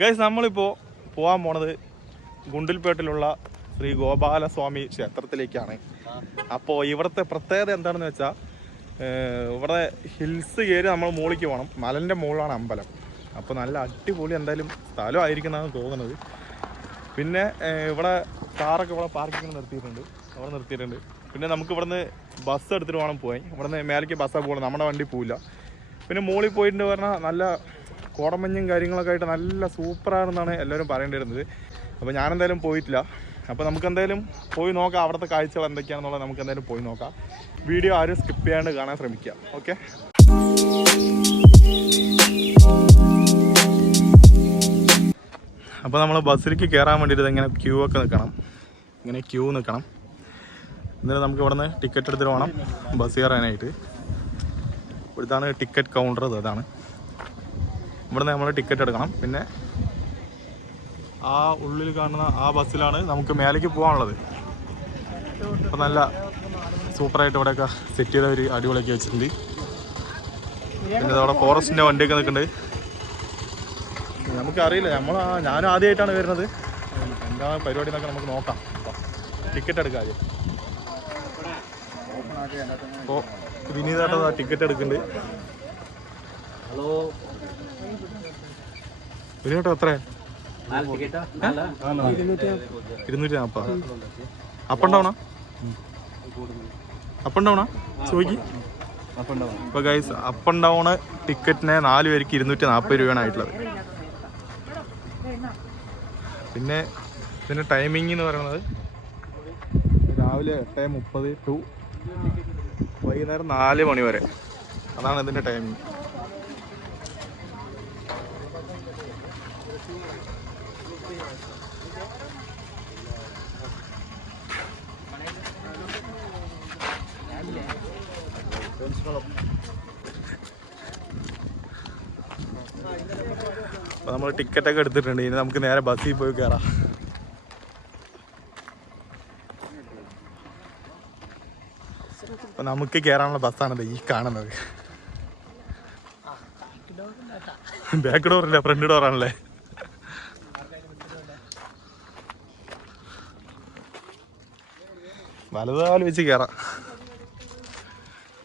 Guys നമ്മളിപ്പോൾ പോകാൻ പോണത് ഗുണ്ടിൽപേട്ടിലുള്ള ശ്രീ ഗോപാലസ്വാമി ക്ഷേത്രത്തിലേക്കാണ്. അപ്പോൾ ഇവിടുത്തെ പ്രത്യേകത എന്താണെന്ന് വെച്ചാൽ ഇവിടെ ഹിൽസ് കയറി നമ്മൾ മുകളിലേക്ക് പോകണം മലന്റെ മുകളിലാണ് അമ്പലം. അപ്പോൾ നല്ല അടിപൊളി എന്തായാലും സ്ഥലമായിരിക്കുന്നതാണ് തോന്നുന്നത്. പിന്നെ ഇവിടെ കാറൊക്കെ ഇവിടെ പാർക്കിങ്ങിന് നിർത്തിയിട്ടുണ്ട്. അവിടെ നിർത്തിയിട്ടുണ്ട്. പിന്നെ നമുക്ക് ഇവിടുന്ന് ബസ് എടുത്തിട്ട് വേണം പോയി ഇവിടുന്ന് മേലേക്ക് ബസ്സാണ് പോകുന്നത് നമ്മുടെ വണ്ടി പോവില്ല. പിന്നെ മുകളിൽ പോയിട്ടുണ്ട് പറഞ്ഞാൽ നല്ല കോടമഞ്ഞും കാര്യങ്ങളൊക്കെ ആയിട്ട് നല്ല സൂപ്പറാണെന്നാണ് എല്ലാവരും പറയേണ്ടിയിരുന്നത്. അപ്പോൾ ഞാനെന്തായാലും പോയിട്ടില്ല. അപ്പോൾ നമുക്ക് എന്തായാലും പോയി നോക്കാം. അവിടുത്തെ കാഴ്ചകൾ എന്തൊക്കെയാണെന്നുള്ളത് നമുക്ക് എന്തായാലും പോയി നോക്കാം. വീഡിയോ ആരും സ്കിപ്പ് ചെയ്യാണ്ട് കാണാൻ ശ്രമിക്കുക. ഓക്കെ അപ്പോൾ നമ്മൾ ബസ്സിലേക്ക് കയറാൻ വേണ്ടിയിട്ട് ഇങ്ങനെ ക്യൂ ഒക്കെ നിൽക്കണം. ഇങ്ങനെ ക്യൂ നിൽക്കണം. എന്നിട്ട് നമുക്ക് ഇവിടെ നിന്ന് ടിക്കറ്റ് എടുത്തിട്ട് വേണം ബസ് കയറാനായിട്ട്. ഇതാണ് ടിക്കറ്റ് കൗണ്ടർ അതാണ് ഇവിടെ നിന്ന് നമ്മൾ ടിക്കറ്റ് എടുക്കണം. പിന്നെ ആ ഉള്ളിൽ കാണുന്ന ആ ബസ്സിലാണ് നമുക്ക് മേലേക്ക് പോകാനുള്ളത് അപ്പം നല്ല സൂപ്പറായിട്ട് ഇവിടെയൊക്കെ സെറ്റ് ചെയ്ത ഒരു അടിപൊളിയൊക്കെ വെച്ചിട്ടുണ്ട്. പിന്നെ അവിടെ ഫോറസ്റ്റിന്റെ വണ്ടിയൊക്കെ നിൽക്കുന്നുണ്ട്. നമുക്കറിയില്ല നമ്മൾ ഞാനും ആദ്യമായിട്ടാണ് വരുന്നത്. എന്താ പരിപാടി എന്നൊക്കെ നമുക്ക് നോക്കാം. ടിക്കറ്റ് എടുക്കാം അപ്പോൾ വിനീതായിട്ട് ടിക്കറ്റ് എടുക്കുന്നുണ്ട്. ഹലോ വിനീതേട്ടാ എത്ര നാല് ടിക്കറ്റാ ഇരുന്നൂറ്റി നാൽപ്പത്. അപ്പ് ഡൗണാ അപ്പ് ഡൗണാ ചോദിക്ക് ഇപ്പോൾ ഗൈസ് അപ്പ് ആൻഡ് ഡൗണ് ടിക്കറ്റിന് നാല് പേർക്ക് ഇരുന്നൂറ്റി നാൽപ്പത് രൂപയാണ് ആയിട്ടുള്ളത്. പിന്നെ ഇതിന്റെ ടൈമിംഗ് എന്ന് പറയുന്നത് രാവിലെ എട്ട് മുപ്പത് ടു വൈകുന്നേരം നാല് മണി വരെ. അതാണ് ഇതിന്റെ ടൈമിംഗ് അപ്പോൾ നമ്മൾ ടിക്കറ്റൊക്കെ എടുത്തിട്ടുണ്ട്. ഇനി നമുക്ക് നേരെ ബസ്സിൽ പോയി കയറാം അപ്പോൾ നമുക്ക് കയറാനുള്ള ബസ്സാണത് ഈ കാണുന്നത്. ബാക്ക് ഡോറില്ല ഫ്രണ്ട് ഡോറാണല്ലേ വലതുകാലം വെച്ച് കയറാം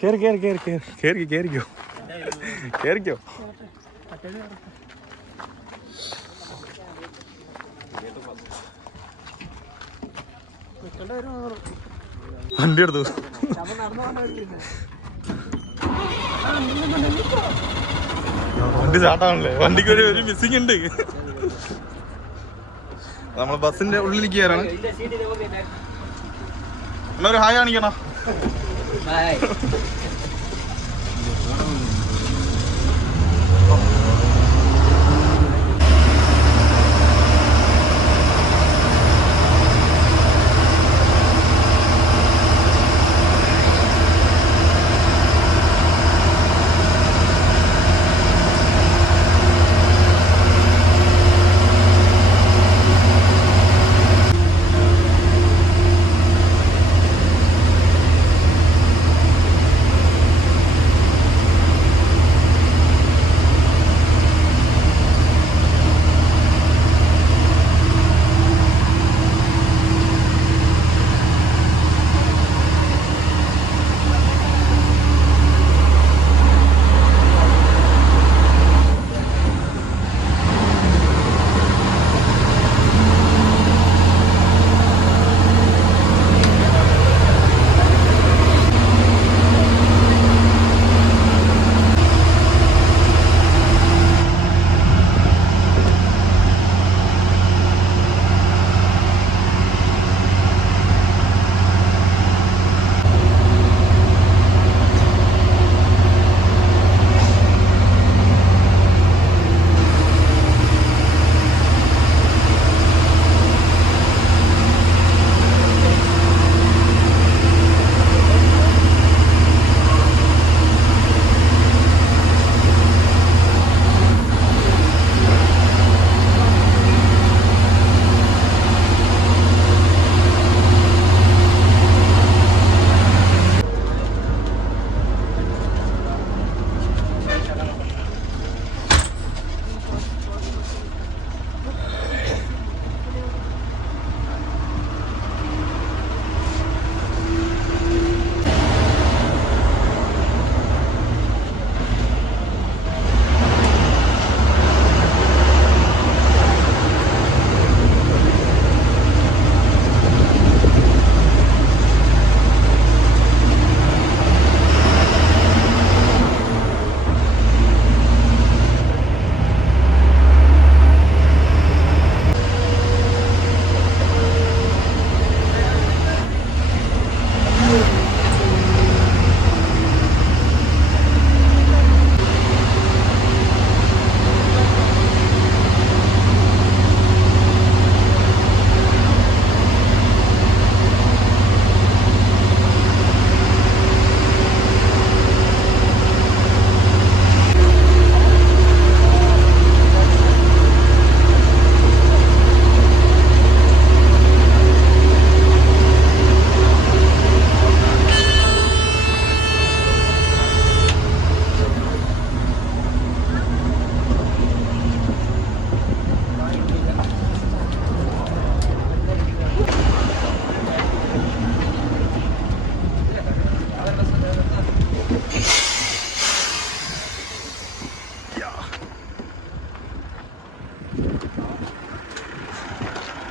കേർ കേർ കേർ കേർ കേർ കയറിക്കോ കയറിക്കോ വണ്ടി എടുത്തു. വണ്ടി ചാട്ടാണല്ലേ വണ്ടിക്ക് ഒരു ഒരു മിസ്സിംഗ് ഉണ്ട്. നമ്മൾ ബസ്സിന്റെ ഉള്ളിലേക്ക് കയറാണ് എന്നാ ഒരു ഹായ് കാണിക്കണോ? 哎。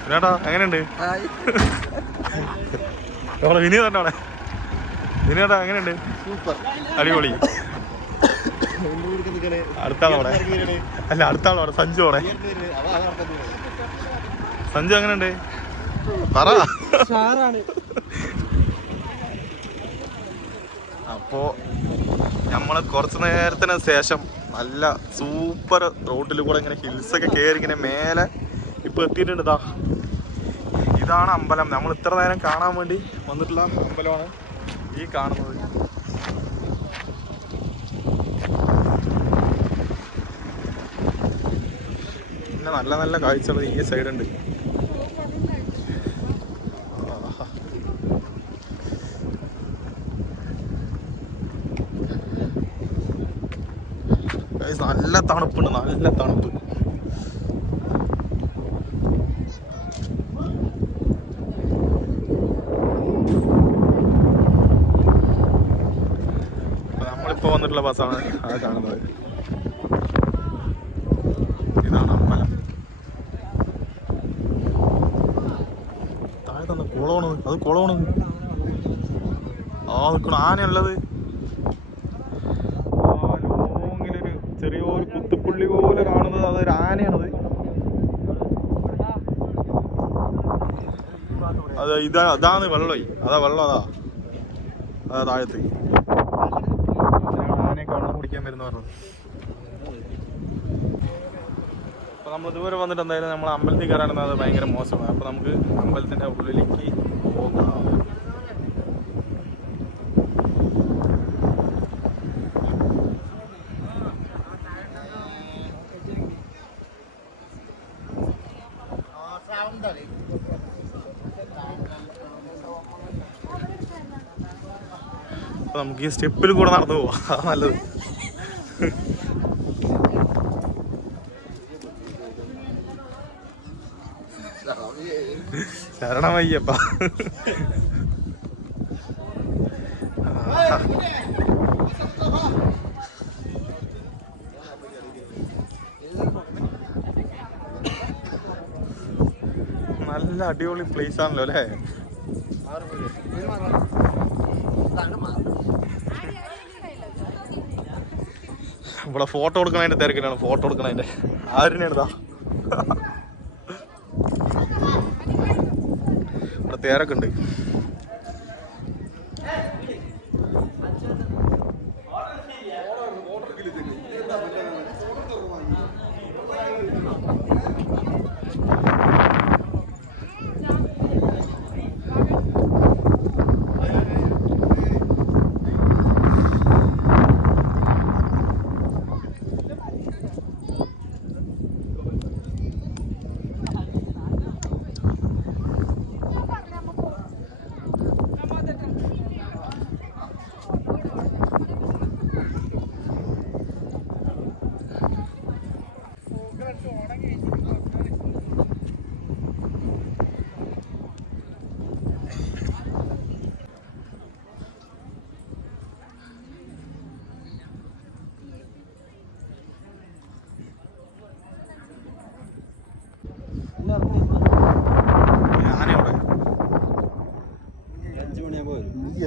വിനോട്ടാ എങ്ങനെയുണ്ട്? അവിടെ വിനീത് തന്നെ അവിടെ. വിനോട്ടാ എങ്ങനെയുണ്ട്? അടിപൊളി. അടുത്ത ആളവിടെ അല്ല അടുത്ത ആളവിടെ സഞ്ജു അവിടെ. സഞ്ജു എങ്ങനെയുണ്ട്? പറ. അപ്പോ നമ്മൾ കുറച്ച് നേരത്തിന് ശേഷം നല്ല സൂപ്പർ റോഡിൽ കൂടെ ഇങ്ങനെ ഹിൽസ് ഒക്കെ കയറി ഇങ്ങനെ മേലെ ഇപ്പൊ എത്തിയിട്ടുണ്ട് ഇതാ ഇതാണ് അമ്പലം. നമ്മൾ ഇത്ര നേരം കാണാൻ വേണ്ടി വന്നിട്ടുള്ള അമ്പലമാണ് ഈ കാണുന്നത്. പിന്നെ നല്ല നല്ല കാഴ്ചകൾ ഈ സൈഡ് ഉണ്ട് ആഹാ. Guys, നല്ല തണുപ്പുണ്ട് നല്ല തണുപ്പ് അപ്പൊ നമ്മളിപ്പോ വന്നിട്ടുള്ള ബസ്സാണ് അത് കാണുന്നത്. ഇതാണ് അമ്പലം. താഴെ തന്നെ കുളമാണ്. അത് കുളമാണ്. ആ നിൽക്കണം ആനയുള്ളത്. ലോങ്ങിലൊരു ചെറിയൊരു കുത്തുപ്പുള്ളി പോലെ കാണുന്നത് അതൊരു ആനയാണത്. അത് ഇതാ അതാണ് വെള്ളമായി അതാ വെള്ളം അതാ. അതാ താഴത്ത് ആനയൊക്കെ വെള്ളം കുടിക്കാൻ വരുന്ന പറഞ്ഞത് അപ്പൊ നമ്മൾ ഇതുവരെ വന്നിട്ട് എന്തായാലും നമ്മൾ അമ്പലത്തിൽ കയറാനെന്നത് ഭയങ്കര മോശമാണ്. അപ്പൊ നമുക്ക് അമ്പലത്തിന്റെ ഉള്ളിലേക്ക് പോകാം. നമുക്ക് ഈ സ്റ്റെപ്പിൽ കൂടെ നടന്നു പോവാം. നല്ലത്. ശരണമയ്യപ്പ നല്ല അടിപൊളി പ്ലേസ് ആണല്ലോ അല്ലേ? ഇവിടെ ഫോട്ടോ എടുക്കണതിന്റെ തിരക്കിലാണ്. ഫോട്ടോ എടുക്കണതിന്റെ ആരിനെടുത്താ ഇവിടെ തേരൊക്കെ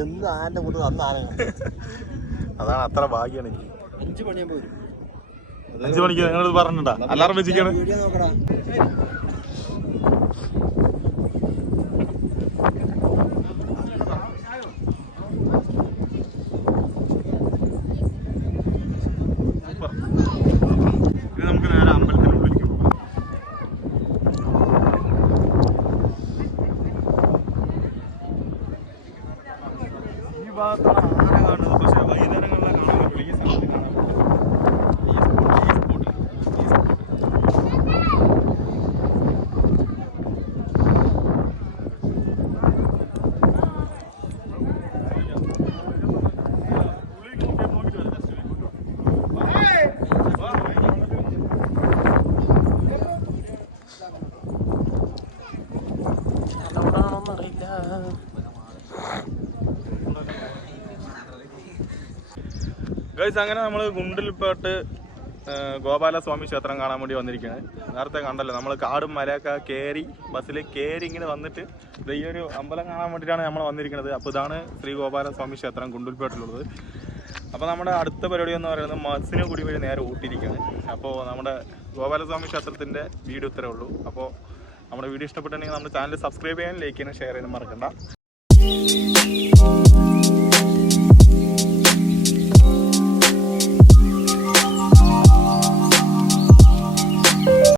എന്ന് ആന്റെ കൂട്ട് അന്ന് ആന അതാണ് അത്ര ഭാഗ്യാണ് എനിക്ക്. അഞ്ചു മണിയാകുമ്പോ വരും. അഞ്ചു മണിക്ക് നിങ്ങളിത് പറഞ്ഞിട്ടാ അലാറം വെച്ചിരിക്കാണ് വീഡിയോ നോക്കടാ സൂപ്പർ ഇത് നമുക്ക് നേരെ അമ്പലത്തിന്റെ ഉള്ളിലേക്ക് പോകാം ഈ ഭാഗത്താണ് ആന കാണുന്നത് പക്ഷെ വൈകുന്നേരങ്ങളിലാണ് കാണാൻ പറ്റില്ല ഈ സ്ഥലത്ത് കാണാൻ പറ്റില്ല ഈ സ്പോട്ടിൽ ഈ സ്പോട്ടിൽ ഈ സ്പോട്ടിൽ ഗൈസ് അങ്ങനെ നമ്മൾ ഗുണ്ടിൽപ്പെട്ട് ഗോപാലസ്വാമി ക്ഷേത്രം കാണാൻ വേണ്ടി വന്നിരിക്കുകയാണ് നേരത്തെ കണ്ടല്ലോ നമ്മൾ കാടും മരയൊക്കെ കയറി ബസ്സിൽ കയറി ഇങ്ങനെ വന്നിട്ട് ഈ ഒരു അമ്പലം കാണാൻ വേണ്ടിയിട്ടാണ് നമ്മൾ വന്നിരിക്കുന്നത് അപ്പോൾ ഇതാണ് ശ്രീ ഗോപാലസ്വാമി ക്ഷേത്രം ഗുണ്ടുൽപേട്ടിലുള്ളത്. അപ്പോൾ നമ്മുടെ അടുത്ത പരിപാടി എന്ന് പറയുന്നത് മസിന് കൂടി വഴി നേരെ ഊട്ടിയിരിക്കുകയാണ് അപ്പോൾ നമ്മുടെ ഗോപാലസ്വാമി ക്ഷേത്രത്തിന്റെ വീഡിയോ ഇത്രേ ഉള്ളൂ. അപ്പോൾ നമ്മുടെ വീഡിയോ ഇഷ്ടപ്പെട്ടിട്ടുണ്ടെങ്കിൽ നമ്മുടെ ചാനൽ സബ്സ്ക്രൈബ് ചെയ്യാനും ലൈക്ക് ചെയ്യാനും ഷെയർ ചെയ്യാനും മറക്കണ്ട.